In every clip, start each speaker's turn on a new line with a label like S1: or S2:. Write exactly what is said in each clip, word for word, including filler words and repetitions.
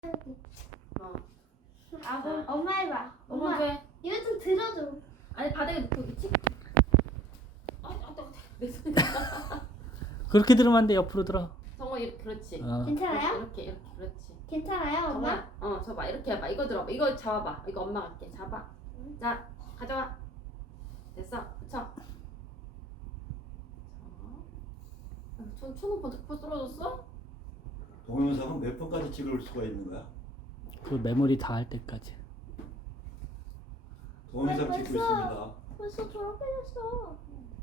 S1: 어.
S2: 아, 그럼 엄마 해봐.
S1: 엄마
S2: 엄마,
S1: 왜?
S2: 이거 좀 들어줘.
S1: 아니 바닥에 놓고 있지? 아, 아, 아, 내 손이.
S3: 그렇게 들으면 안 돼. 옆으로 들어.
S1: 정말 이렇게 그렇지.
S3: 어.
S2: 괜찮아요?
S1: 이렇게 이렇게 그렇지.
S2: 괜찮아요, 엄마?
S1: 정말? 어, 줘봐. 이렇게 해봐. 이거 들어봐. 이거 잡아봐. 이거 엄마가 할게. 잡아. 자, 가져와. 됐어. 붙여. 천 천원 번쩍 떨어졌어?
S4: 동영상은 몇 번까지 찍을 수가 있는 거야?
S3: 그 메모리 다 할 때까지.
S4: 동영상
S2: 벌써.
S4: 찍고 있습니다.
S2: 벌써 저렇게 됐어.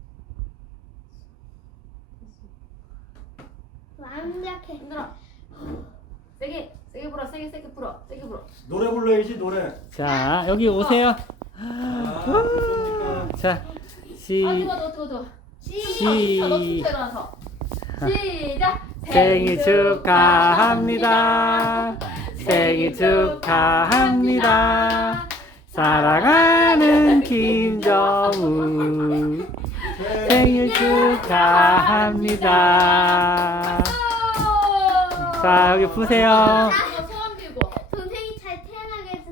S2: 완벽해.
S1: 힘들어. 세게 세게 불어. 세게 세게 불어. 세게 불어.
S4: 노래 불러야지 노래.
S3: 자, 여기 오세요.
S4: 아, 그렇습니까?
S3: 자, 시
S1: 아 뜨거 뜨거 뜨거 뜨거.
S3: 시-
S1: 너 춤춰 일어나서. 시작.
S3: 생일 축하합니다. 생일 축하합니다. 사랑하는 김정우 생일 축하합니다. 자, 여기 부세요.
S1: 소원 빌고.
S2: 동생이 잘 태어나게 해주세요.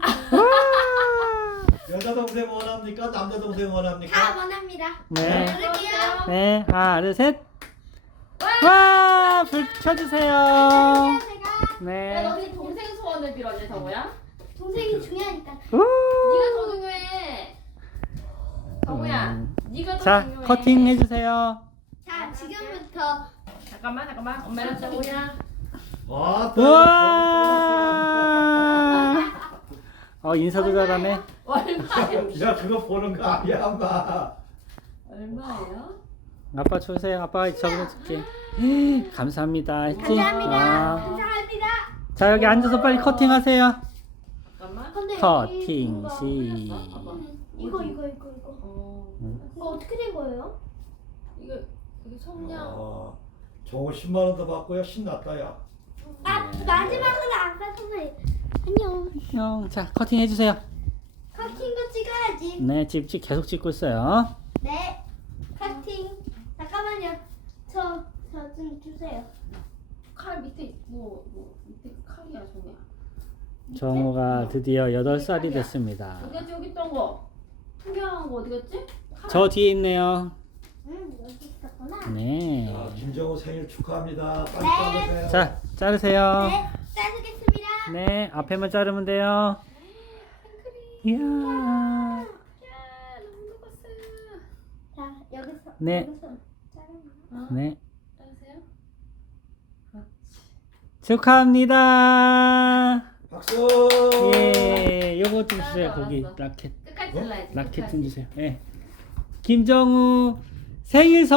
S4: 여자 동생 원합니까? 남자 동생
S2: 다
S4: 원합니까?
S2: 원합니다.
S3: 네.
S2: 부를게요.
S3: 네, 하나, 둘, 셋. 와, 불 켜주세요.
S2: 제가
S1: 야,
S3: 네.
S1: 너네 동생 소원을 빌었네, 정우야?
S2: 동생이 중요하니까.
S3: 우.
S1: 네가 더 중요해. 정우야,
S3: 음.
S1: 네가 더
S3: 자,
S1: 중요해.
S3: 커팅 해주세요.
S2: 자, 지금부터
S1: 잠깐만, 잠깐만. 엄마랑 정우야.
S4: 아, 또
S3: 우와. 어, 인사도 잘하네.
S1: 얼마예요?
S4: 야, 그거 보는 거 아니야, 엄마.
S1: 얼마예요?
S3: 아빠 주세요. 아빠가 적어줄게. 감사합니다. 했지?
S2: 감사합니다.
S3: 아.
S2: 감사합니다.
S3: 자, 여기 앉아서 빨리 커팅하세요.
S1: 잠깐만.
S2: 근데
S3: 커팅
S2: 이거
S3: 시.
S1: 봐봐.
S2: 이거 이거 이거 이거
S1: 어,
S2: 이거 어떻게 된 거예요?
S1: 이거 이게 성냥.
S4: 아, 저거 십만 원 더 받고요. 신났다, 야.
S2: 아 마지막으로 아빠 선물. 안녕.
S3: 형, 자, 커팅 해주세요.
S2: 커팅도 찍어야지.
S3: 네, 지금 찍- 계속 찍고 있어요.
S2: 네. 커팅. 잠깐만요. 저 저 좀 주세요.
S1: 칼 밑에 뭐, 뭐 밑에 칼이야, 정우야.
S3: 정우가 드디어 여덟 살이 됐습니다.
S1: 어디 갔지? 여기 있던 거. 투명한 거 어디 갔지? 칼.
S3: 저 뒤에 있네요.
S2: 음 여기 있었구나.
S3: 네.
S4: 자, 김정우 생일 축하합니다. 빨리
S2: 네.
S4: 자르세요.
S3: 자, 자르세요.
S2: 네. 짜주겠습니다.
S3: 네, 앞에만 자르면 돼요. 이야.
S1: 야, 너무 녹았어.
S2: 자 여기서
S3: 네.
S2: 여기서 자르면.
S1: 어?
S3: 네.
S1: 따세요?
S3: 축하합니다.
S4: 박수.
S3: 예, 요거 좀 주세요.
S1: 알았어,
S3: 거기
S1: 알았어.
S3: 라켓.
S1: 끝까지
S4: 어?
S1: 잘라야지.
S3: 라켓
S1: 끝까지.
S3: 좀 주세요. 예. 김정우 생일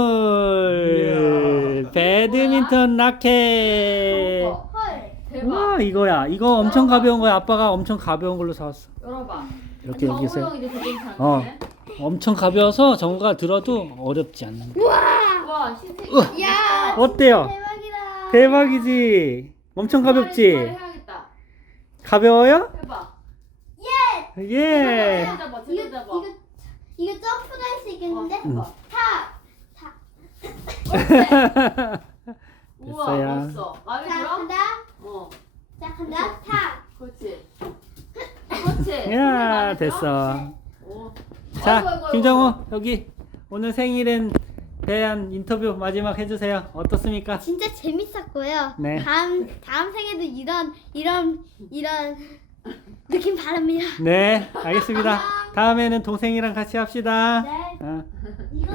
S3: 선물.
S4: 이야.
S3: 배드민턴 라켓.
S1: 어,
S2: 헐.
S1: 대박.
S3: 와, 이거야. 이거 엄청 가벼운 거야. 아빠가 엄청 가벼운 걸로 사왔어.
S1: 열어봐.
S3: 이렇게 여기 있어요.
S1: 정우 형 이제 되게 괜찮네.
S3: 어. 엄청 가벼워서 정우가 들어도 어렵지 않는 거.
S1: 와, 신세.
S3: 우와.
S2: 야.
S3: 어때요?
S2: 대박이다.
S3: 대박이지? 엄청 가볍지?
S1: 해야겠다.
S3: 가벼워요?
S1: 해봐.
S3: 예.
S1: 제대로 잡아.
S2: 이거
S1: 제대로 잡아.
S2: 이거 이거 점프도 할 수 있겠는데?
S1: 어, 해봐.
S2: 타. 타.
S1: 우와,
S3: 됐어요.
S1: 멋있어. 마음에
S2: 자
S1: 들어?
S2: 간다.
S1: 어,
S2: 자 간다. 타.
S1: 그렇지. 그렇지.
S3: 야,
S1: 마음에 들어?
S3: 됐어.
S1: 오.
S3: 자,
S1: 아이고, 아이고,
S3: 김정우 여기 오늘 생일엔 대한 인터뷰 마지막 해주세요. 어떻습니까?
S2: 진짜 재밌었고요.
S3: 네.
S2: 다음 다음 생에도 이런 이런 이런 느낌 바랍니다.
S3: 네, 알겠습니다. 다음에는 동생이랑 같이 합시다.
S2: 네.
S3: 어.
S2: 이거